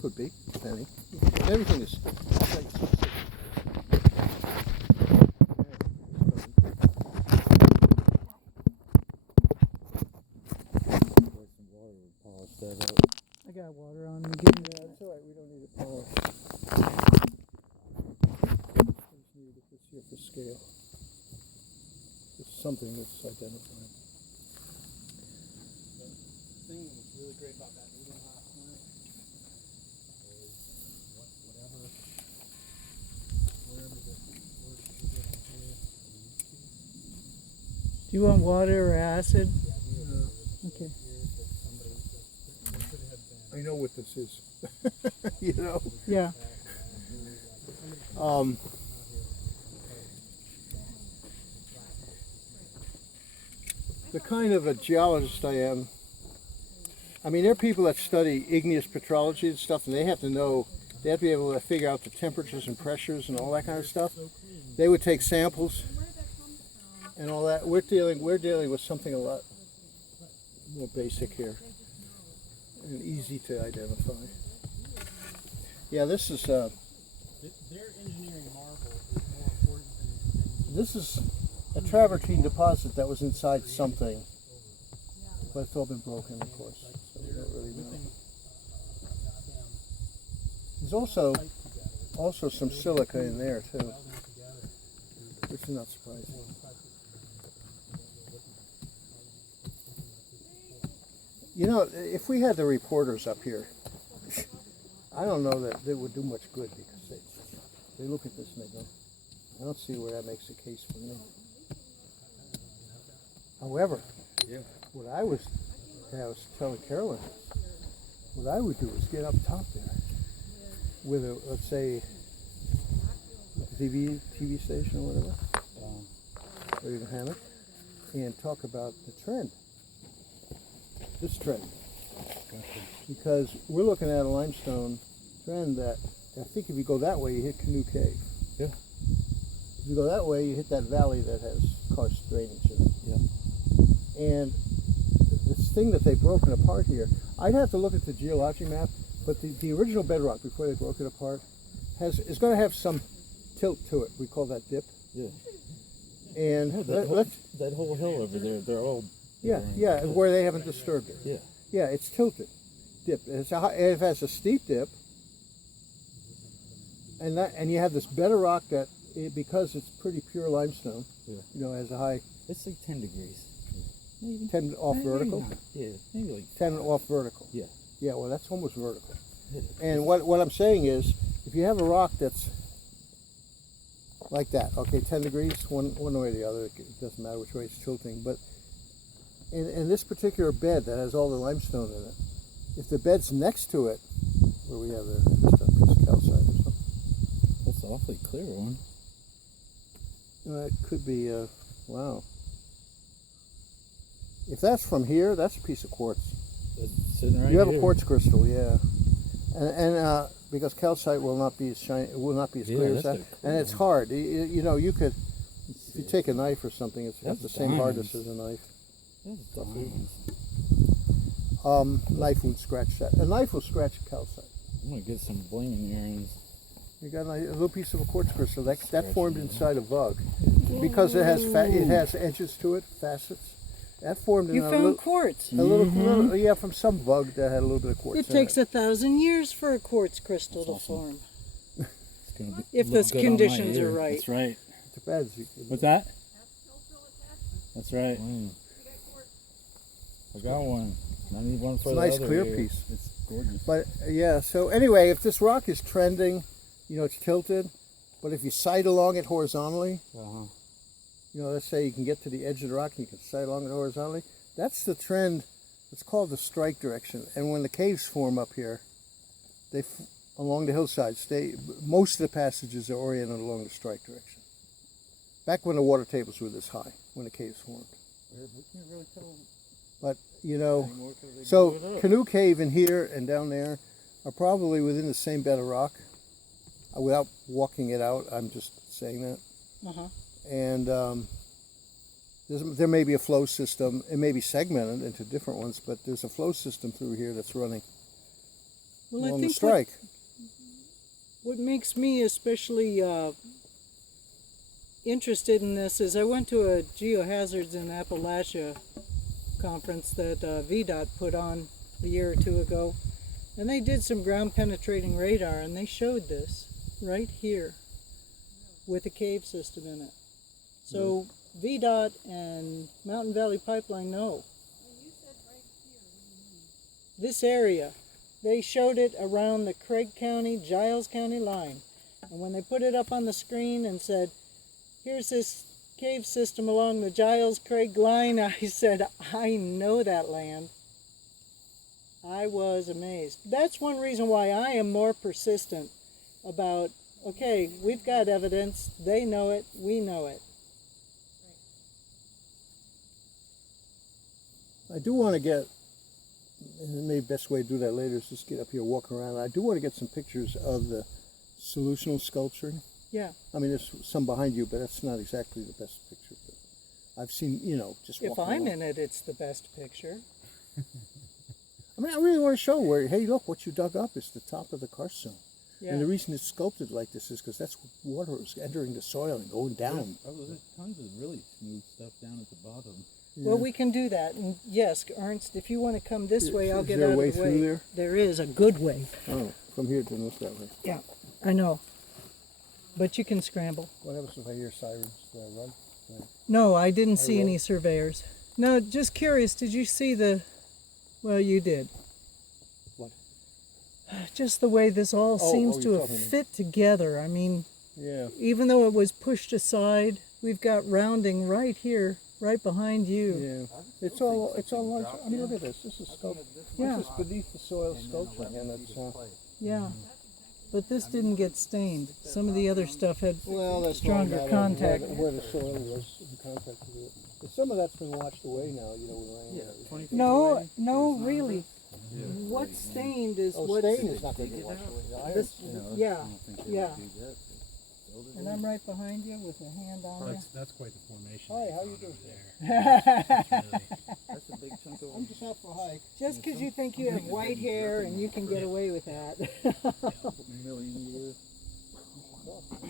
Could be, depending. Everything is site specific. I got water on me. Yeah, it's alright, we don't need it polished. We just need it here for scale. It's something that's identified. The thing that was really great about that meeting last night is wherever the words you're getting here. Do you want water or acid? Okay. I know what this is. You know? Yeah. The kind of a geologist I am, I mean, there are people that study igneous petrology and stuff, and they have to know, they have to be able to figure out the temperatures and pressures and all that kind of stuff. They would take samples and all that. We're dealing with something a lot more basic here and easy to identify. Yeah, this is Their engineering marvel is more important than this is a travertine deposit that was inside something, but it's all been broken, of course, so we don't really know. There's also some silica in there too, which is not surprising. You know, if we had the reporters up here, I don't know that they would do much good, because they look at this and they go, I don't see where that makes a case for me. However, what I was telling Carolyn, what I would do is get up top there with a, let's say, a TV station or whatever, or even hammock, and talk about the trend. This trend. Because we're looking at a limestone trend that, I think if you go that way, you hit Canoe Cave. Yeah. If you go that way, you hit that valley that has karst drainage in it. Yeah. And this thing that they've broken apart here, I'd have to look at the geologic map, but the original bedrock, before they broke it apart, is going to have some tilt to it. We call that dip. Yeah. And Yeah, that whole hill over there, they're all... Yeah, where they haven't disturbed it. Yeah. Yeah, it's tilted. Dip. It has a steep dip, and you have this bedrock that, because it's pretty pure limestone, you know, has a high... It's like 10 degrees. Maybe. 10 off vertical? Yeah, maybe like... 10 off vertical. Yeah. Yeah, well, that's almost vertical. And what I'm saying is, if you have a rock that's like that, okay, 10 degrees, one way or the other, it doesn't matter which way it's tilting, but in this particular bed that has all the limestone in it, if the bed's next to it, where we have just a piece of calcite or something. That's an awfully clear one. It could be, wow. If that's from here, that's a piece of quartz. That's sitting right You have here. a quartz crystal, yeah. And because calcite will not be as shiny, it will not be as clear as that. And it's hard. You know, you could, if you take a knife or something, it's got the same hardness as a knife. Knife won't scratch that. A knife will scratch calcite. I'm gonna get some bling earrings. You got a little piece of a quartz crystal that formed inside a vug, because it has edges to it, facets. That formed in You found quartz. a little, yeah, from some vug that had a little bit of quartz. It takes 1,000 years for a quartz crystal to form. It's gonna If those conditions are right. That's right. It depends. What's that? That's right. I got one. I need one for It's a the nice other clear ear. piece. It's gorgeous. But yeah, so anyway, if this rock is trending, you know, it's tilted, but if you sight along it horizontally, you know, let's say you can get to the edge of the rock and you can sight along it horizontally, that's the trend. It's called the strike direction. And when the caves form up here, along the hillsides, most of the passages are oriented along the strike direction. Back when the water tables were this high, when the caves formed. But, you know, so Canoe Cave in here and down there are probably within the same bed of rock. Without walking it out, I'm just saying that. And there may be a flow system. It may be segmented into different ones, but there's a flow system through here that's running Well, I on the think strike. what makes me especially interested in this is I went to a geohazards in Appalachia conference that VDOT put on a year or two ago, and they did some ground penetrating radar, and they showed this right here with a cave system in it. So VDOT and Mountain Valley Pipeline know. This area, they showed it around the Craig County, Giles County line. And when they put it up on the screen and said, here's this cave system along the Giles-Craig line, I said, I know that land. I was amazed. That's one reason why I am more persistent about, okay, we've got evidence, they know it, we know it. I do want to get, and maybe the best way to do that later is just get up here, walk around. I do want to get some pictures of the solutional sculpturing. Yeah. I mean, there's some behind you, but that's not exactly the best picture. But I've seen, you know, just If walking I'm around. in it, it's the best picture. I mean, I really want to show where, hey, look, what you dug up is the top of the karst zone. Yeah. And the reason it's sculpted like this is because that's water is entering the soil and going down. Oh, there's tons of really smooth stuff down at the bottom. Well, we can do that. And yes, Ernst, if you want to come this way, I'll Is get there a out way of the way. through there? There is a good way. Oh, from here to look that way. Yeah, I know. But you can scramble. What happens if I hear sirens run? No, I didn't see will. any surveyors. No, just curious, did you see the, well, you did. What? Just the way this all seems oh, to you're have talking- fit together. I mean, Yeah. even though it was pushed aside, we've got rounding right here, right behind you. Yeah. It's all large. I mean, look at this. This is sculpture. Yeah. This is beneath the soil sculpture, and it's. Yeah. But this didn't get stained. Some of the other stuff had Well, that's stronger all a matter of contact. where the soil was in contact with it. But some of that's been washed away now. You know, with rain. 20 feet No, away. no, really. What's stained is Oh, what's stain is not going to get washed away. The iron's this, still- yeah, I don't think they yeah. would do that. And I'm right behind you with a hand on you. That's quite the formation. Hi, how you doing? That's a big chunk of. I'm just out for a hike. Just because you think you have white hair and you can get away with that. million years.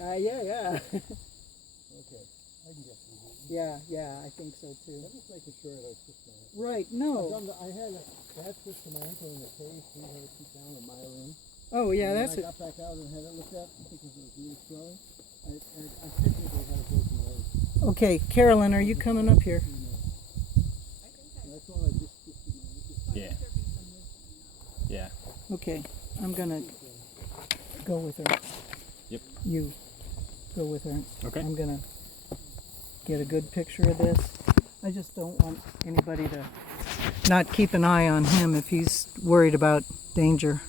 Yeah, yeah. Okay, I can get through here. Yeah, I think so too. I'm just making sure that it's just Right, no. I had a bad twist to my ankle in the cave 300 feet down a mile in. Oh, yeah, And that's when it. I got back out and had it looked at because it was really swelling. I technically had a broken leg. Okay, Carolyn, are you coming up here? That's all I just Yeah. Yeah. Okay, I'm gonna go with her. Yep. You go with her. Okay. I'm gonna get a good picture of this. I just don't want anybody to not keep an eye on him if he's worried about danger.